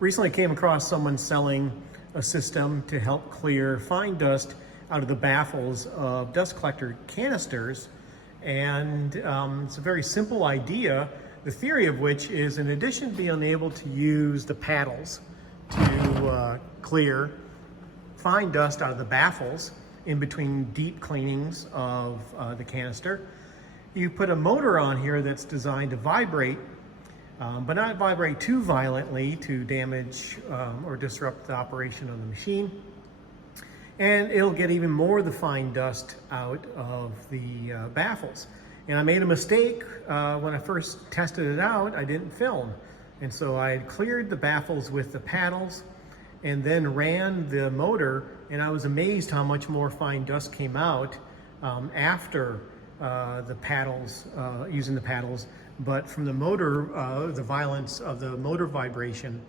Recently came across someone selling a system to help clear fine dust out of the baffles of dust collector canisters. And it's a very simple idea, the theory of which is, in addition to being able to use the paddles to clear fine dust out of the baffles in between deep cleanings of the canister, you put a motor on here that's designed to vibrate, but not vibrate too violently to damage or disrupt the operation of the machine. And it'll get even more of the fine dust out of the baffles. And I made a mistake when I first tested it out. I didn't film. And so I had cleared the baffles with the paddles and then ran the motor, and I was amazed how much more fine dust came out after the paddles, using the paddles. But from the motor, the violence of the motor vibration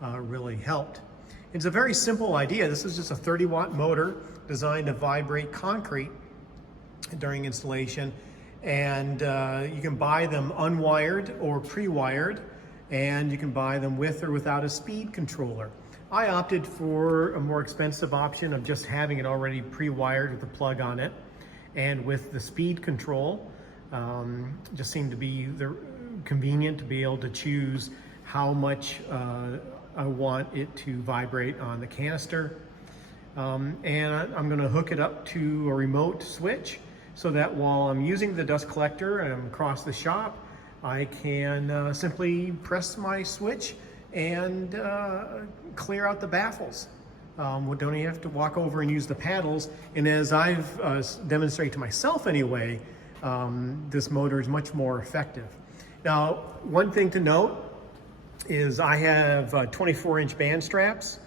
really helped. It's a very simple idea. This is just a 30-watt motor designed to vibrate concrete during installation. And you can buy them unwired or pre-wired, and you can buy them with or without a speed controller. I opted for a more expensive option of just having it already pre-wired with a plug on it and with the speed control. Just seemed to be convenient to be able to choose how much I want it to vibrate on the canister. And I'm going to hook it up to a remote switch so that while I'm using the dust collector and I'm across the shop, I can simply press my switch and clear out the baffles. We don't even have to walk over and use the paddles. And as I've demonstrated to myself anyway, this motor is much more effective. Now, one thing to note is I have 24-inch band straps,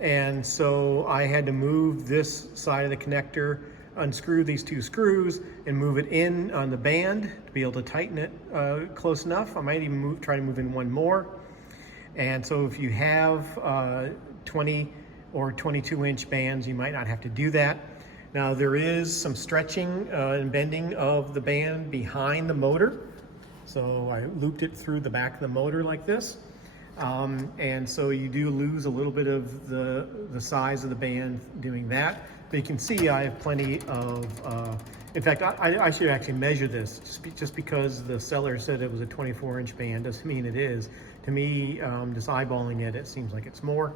and so I had to move this side of the connector, unscrew these two screws, and move it in on the band to be able to tighten it close enough. I might even try to move in one more. And so if you have 20 or 22-inch bands, you might not have to do that. Now, there is some stretching and bending of the band behind the motor. So I looped it through the back of the motor like this. And so you do lose a little bit of the size of the band doing that. But you can see I have plenty of, in fact, I should actually measure this. Just because the seller said it was a 24-inch band doesn't mean it is. To me, just eyeballing it, it seems like it's more.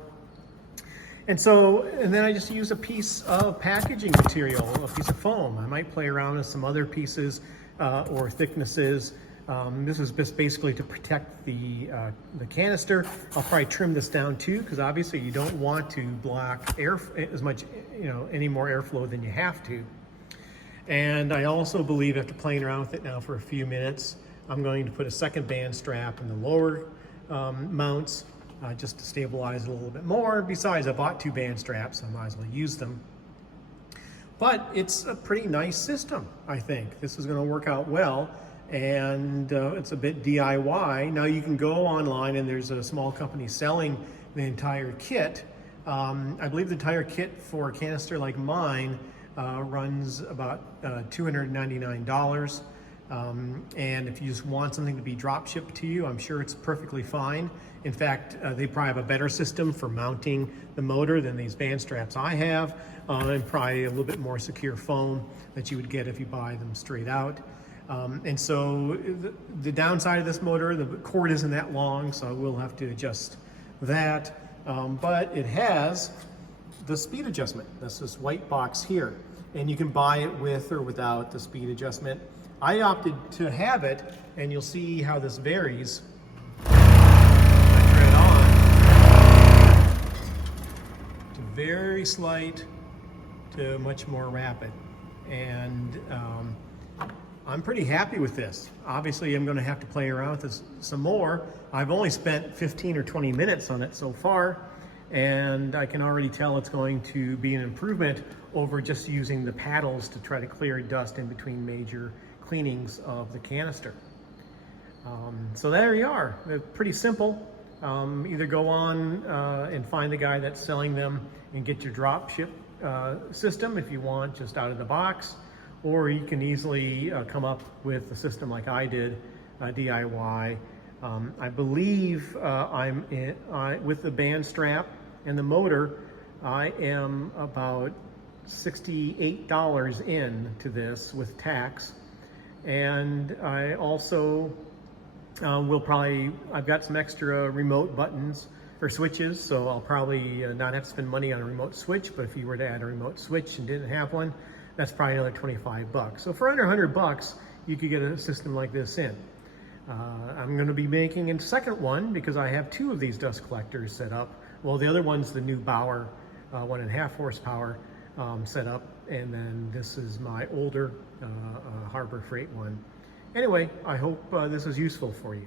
And then I just use a piece of packaging material, a piece of foam. I might play around with some other pieces or thicknesses. This is just basically to protect the canister. I'll probably trim this down too, because obviously you don't want to block air as much, any more airflow than you have to. And I also believe, after playing around with it now for a few minutes, I'm going to put a second band strap in the lower mounts just to stabilize it a little bit more. Besides, I bought 2 band straps, so I might as well use them. But it's a pretty nice system, I think. This is going to work out well. And it's a bit DIY. Now you can go online and there's a small company selling the entire kit. I believe the entire kit for a canister like mine runs about $299. And if you just want something to be drop shipped to you, I'm sure it's perfectly fine. In fact, they probably have a better system for mounting the motor than these band straps I have, and probably a little bit more secure foam that you would get if you buy them straight out. And so the downside of this motor, the cord isn't that long, so I will have to adjust that. But it has the speed adjustment. That's this white box here. And you can buy it with or without the speed adjustment. I opted to have it, and you'll see how this varies. I turn it on to very slight to much more rapid. And I'm pretty happy with this. Obviously, I'm going to have to play around with this some more. I've only spent 15 or 20 minutes on it so far, and I can already tell it's going to be an improvement over just using the paddles to try to clear dust in between major cleanings of the canister. So there you are. They're pretty simple. Either go on and find the guy that's selling them and get your drop ship system if you want, just out of the box, or you can easily come up with a system like I did, DIY, I believe with the band strap and the motor, I am about $68 in to this with tax. And I also I've got some extra remote buttons or switches, so I'll probably not have to spend money on a remote switch, but if you were to add a remote switch and didn't have one, that's probably another 25 bucks. So for under 100 bucks, you could get a system like this in. I'm going to be making a second one because I have two of these dust collectors set up. Well, the other one's the new Bauer 1.5 horsepower set up, and then this is my older Harbor Freight one. Anyway, I hope this is useful for you.